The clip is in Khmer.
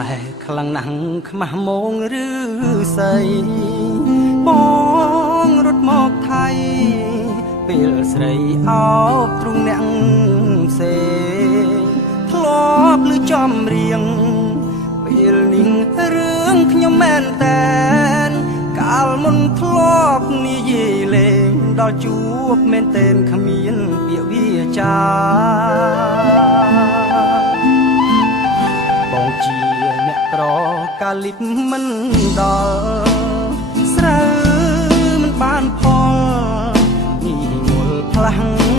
តែខ្លាំងណាស់ខ្មាស់មងឬស្អីបងរត់មកថៃពេលស្រីអោបទ្រុងអ្នកផ្សេងធ្លាប់ឮចំរៀងពេលនេះរឿងខ្ញុំមែនតែនកាលមុនធ្លាប់និយាយលេងដល់ជួបមែនតែនគ្មានពាក្យវាចាបងជាអ្នកក្រកាលិបមិនដល់ស្រូវមិនបានផលនេះងល់ផ្លាំង